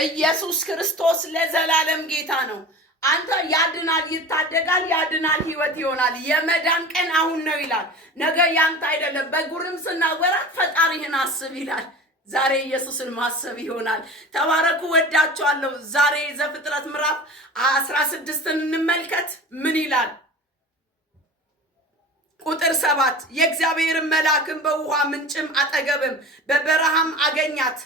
ኢየሱስ ክርስቶስ ለዘላለም ጌታ ነው። አንተ ያድናል፣ ይታደጋል፣ ያድናል፣ ህይወት ይሆናል። የመዳን ቀን አሁን ነው ይላል። ነገ ያንተ አይደለም። በጉርምስና ወራት ፈጣሪህን አስብ ይላል። ዛሬ ኢየሱስን ማሰብ ይሆናል። ተባረኩ። ወዳችኋለሁ። ዛሬ ዘፍጥረት ምዕራፍ 16ን እንመልከት። ምን ይላል? ቁጥር 7 የእግዚአብሔር መልአክም በውሃ ምንጭም አጠገብም በበረሃም አገኛት።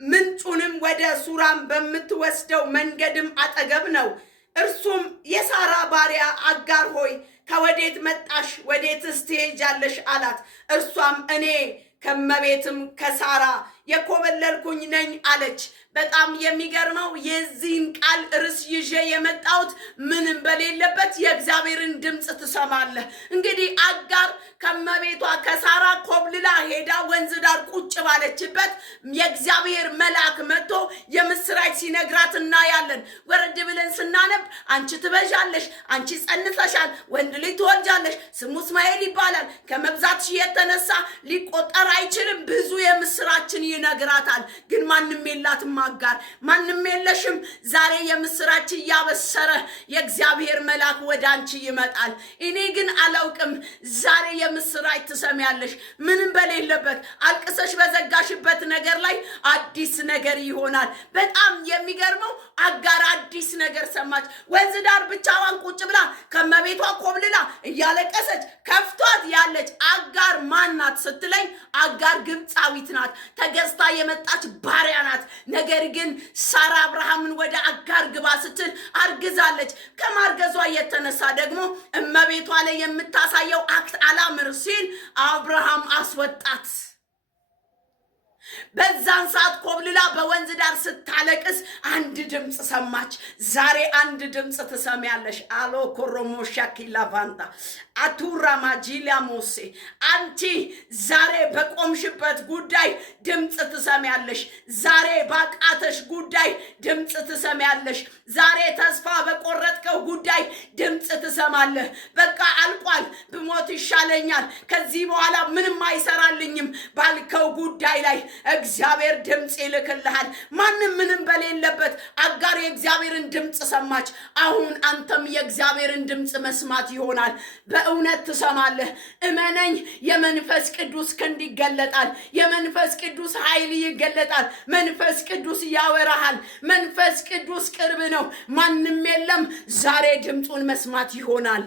ምንጩንም ወደ ሱራም በምትወስደው መንገድም አጠገብ ነው። እርሱም የሳራ ባሪያ አጋር ሆይ ከወዴት መጣሽ? ወዴትስ ትሄጃለሽ? አላት። እርሷም እኔ ከመቤትም ከሳራ የኮበለልኩኝ ነኝ አለች። በጣም የሚገርመው የዚህን ቃል ርዕስ ይዤ የመጣሁት ምንም በሌለበት የእግዚአብሔርን ድምፅ ትሰማለህ። እንግዲህ አጋር ከመቤቷ ከሳራ ኮብልላ ሄዳ ወንዝ ዳር ቁጭ ባለችበት የእግዚአብሔር መልአክ መጥቶ የምስራች ሲነግራት እናያለን። ወረድ ብለን ስናነብ አንቺ ትበዣለሽ፣ አንቺ ጸንሰሻል፣ ወንድ ልጅ ትወልጃለሽ፣ ስሙ እስማኤል ይባላል፣ ከመብዛትሽ የተነሳ ሊቆጠር አይችልም፣ ብዙ የምስራችን ይነግራታል። ግን ማንም የላትም አጋር፣ ማንም የለሽም። ዛሬ የምስራች እያበሰረ የእግዚአብሔር መልአክ ወደ አንቺ ይመጣል። እኔ ግን አላውቅም። ዛሬ የምስራች ትሰሚያለሽ። ምንም በሌለበት አልቅሰሽ በዘጋሽበት ነገር ላይ አዲስ ነገር ይሆናል። በጣም የሚገርመው አጋር አዲስ ነገር ሰማች። ወንዝ ዳር ብቻዋን ቁጭ ብላ ከመቤቷ ኮብልላ እያለቀሰች ከፍቷት ያለች አጋር ማናት ስትለኝ አጋር ግብፃዊት ናት። ተገዝታ የመጣች ባሪያ ናት። ነገር ግን ሳራ አብርሃምን ወደ አጋር ግባ ስትል አርግዛለች። ከማርገዟ የተነሳ ደግሞ እመቤቷ ላይ የምታሳየው አክት አላምር ሲል አብርሃም አስወጣት። በዛን ሰዓት ኮብልላ በወንዝ ዳር ስታለቅስ አንድ ድምፅ ሰማች። ዛሬ አንድ ድምፅ ትሰሚያለሽ። አሎ ኮሮሞሻኪ ላቫንታ አቱራ ማጂላ ሞሴ አንቺ ዛሬ በቆምሽበት ጉዳይ ድምፅ ትሰሚያለሽ። ዛሬ ባቃተሽ ጉዳይ ድምፅ ትሰሚያለሽ። ዛሬ ተስፋ በቆረጥከው ጉዳይ ድምፅ ትሰማለህ። በቃ አልቋል፣ ብሞት ይሻለኛል፣ ከዚህ በኋላ ምንም አይሰራልኝም ባልከው ጉዳይ ላይ እግዚአብሔር ድምፅ ይልክልሃል። ማንም ምንም በሌለበት አጋር የእግዚአብሔርን ድምፅ ሰማች። አሁን አንተም የእግዚአብሔርን ድምፅ መስማት ይሆናል። በእውነት ትሰማለህ። እመነኝ፣ የመንፈስ ቅዱስ ክንድ ይገለጣል። የመንፈስ ቅዱስ ኃይል ይገለጣል። መንፈስ ቅዱስ ያወራሃል። መንፈስ ቅዱስ ቅርብ ነው። ማንም የለም። ዛሬ ድምፁን መስማት ይሆናል።